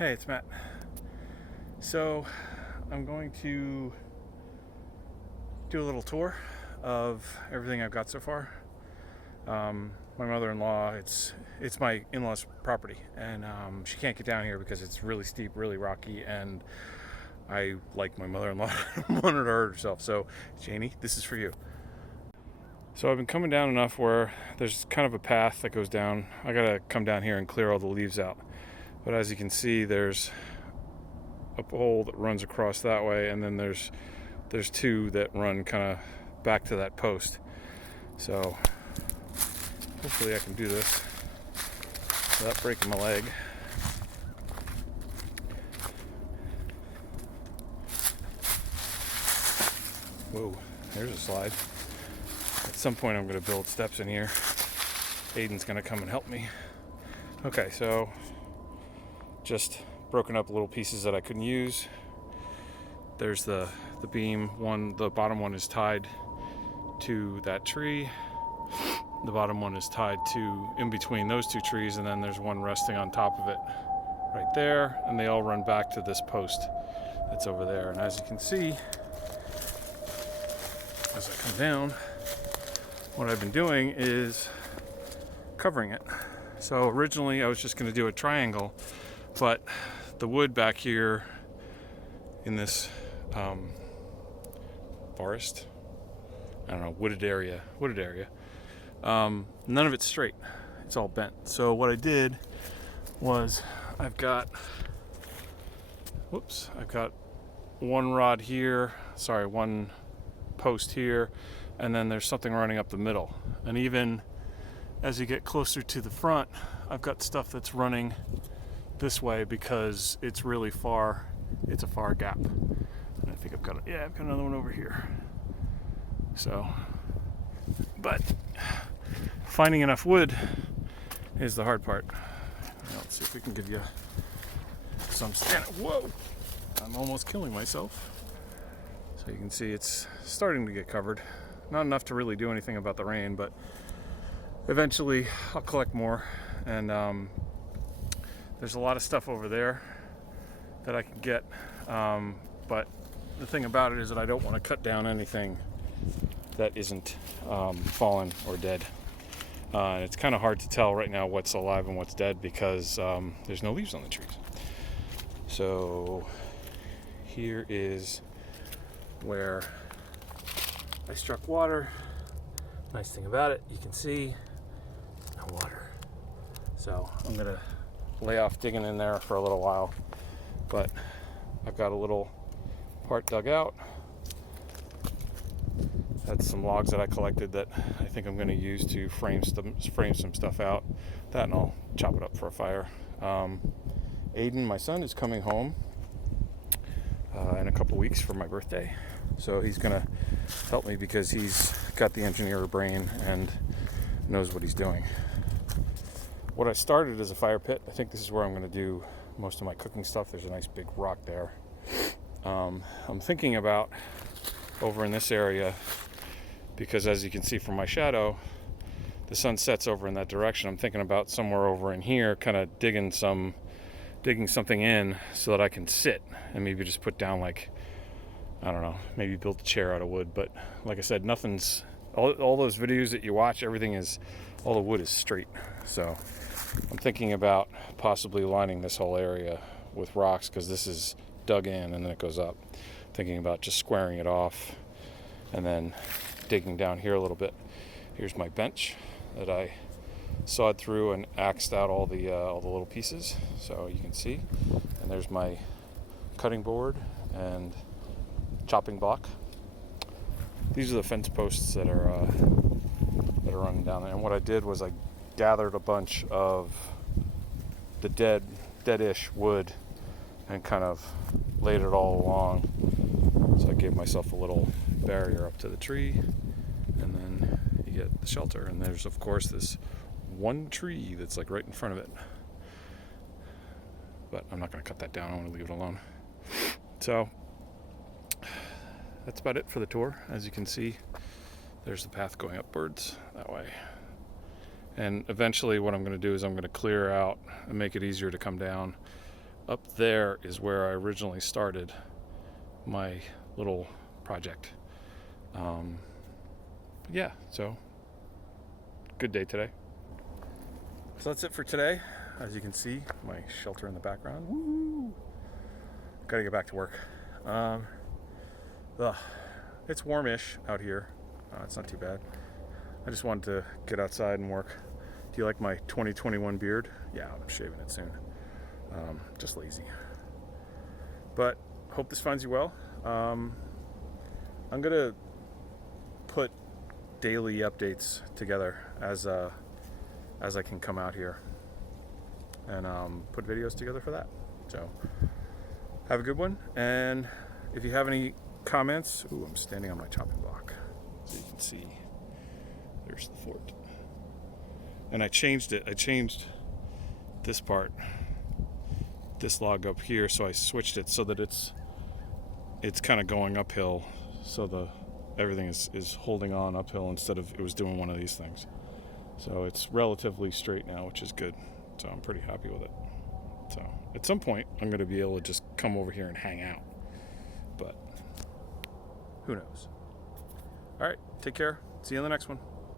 Hey, it's Matt. So, I'm going to do a little tour of everything I've got so far. My mother-in-law, it's my in-laws' property, and she can't get down here because it's really steep, really rocky, and I like my mother-in-law. I don't want her to hurt herself. So, Janie, this is for you. So I've been coming down enough where there's kind of a path that goes down. I gotta come down here and clear all the leaves out. But as you can see, there's a pole that runs across that way, and then there's two that run kind of back to that post. So hopefully I can do this without breaking my leg. Whoa, there's a slide. At some point I'm going to build steps in here. Aiden's going to come and help me. Okay, so just broken up little pieces that I couldn't use. There's the beam one. The bottom one is tied to that tree. The bottom one is tied to in between those two trees, and then there's one resting on top of it right there, and they all run back to this post that's over there. And as you can see, as I come down, what I've been doing is covering it. So originally I was just going to do a triangle, but the wood back here in this forest, I don't know, wooded area, none of it's straight. It's all bent. So what I did was I've got one rod here, one post here, and then there's something running up the middle. And even as you get closer to the front, I've got stuff that's running this way because it's really far. It's a far gap. And I think I've got another one over here. So, but finding enough wood is the hard part. Let's see if we can give you some Whoa! I'm almost killing myself. So you can see it's starting to get covered. Not enough to really do anything about the rain, but eventually I'll collect more. And there's a lot of stuff over there that I can get. But the thing about it is that I don't want to cut down anything that isn't fallen or dead. It's kind of hard to tell right now what's alive and what's dead because there's no leaves on the trees. So here is where I struck water. Nice thing about it, you can see no water. So I'm gonna lay off digging in there for a little while, but I've got a little part dug out. That's some logs that I collected that I think I'm going to use to frame some stuff out. That, and I'll chop it up for a fire. Aiden, my son, is coming home in a couple weeks for my birthday. So he's going to help me because he's got the engineer brain and knows what he's doing. What I started as a fire pit, I think this is where I'm going to do most of my cooking stuff. There's a nice big rock there. I'm thinking about over in this area, because as you can see from my shadow, the sun sets over in that direction. I'm thinking about somewhere over in here, kind of digging something in so that I can sit and maybe just put down, like, I don't know, maybe build a chair out of wood. But like I said, all those videos that you watch, all the wood is straight. So I'm thinking about possibly lining this whole area with rocks because this is dug in and then it goes up. Thinking about just squaring it off and then digging down here a little bit. Here's my bench that I sawed through and axed out all the little pieces, so you can see. And there's my cutting board and chopping block. These are the fence posts that are running down there. And what I did was I gathered a bunch of the deadish wood and kind of laid it all along. So I gave myself a little barrier up to the tree, and then you get the shelter. And there's, of course, this one tree that's like right in front of it. But I'm not going to cut that down. I want to leave it alone. So that's about it for the tour. As you can see, there's the path going upwards that way. And eventually what I'm going to do is I'm going to clear out and make it easier to come down up there is where I originally started my little project. Yeah, so good day today. So that's it for today. As you can see, my shelter in the background. Woo! Gotta get back to work. It's warmish out here. It's not too bad. I just wanted to get outside and work. Do you like my 2021 beard? Yeah, I'm shaving it soon. Just lazy. But hope this finds you well. I'm gonna put daily updates together as I can come out here and put videos together for that. So have a good one, and if you have any comments, I'm standing on my chopping block, so you can see there's the fort. And I changed it. I changed this part, this log up here, so I switched it so that it's kind of going uphill, so everything is holding on uphill instead of it was doing one of these things. So it's relatively straight now, which is good. So I'm pretty happy with it. So at some point, I'm going to be able to just come over here and hang out. But who knows? All right, take care. See you in the next one.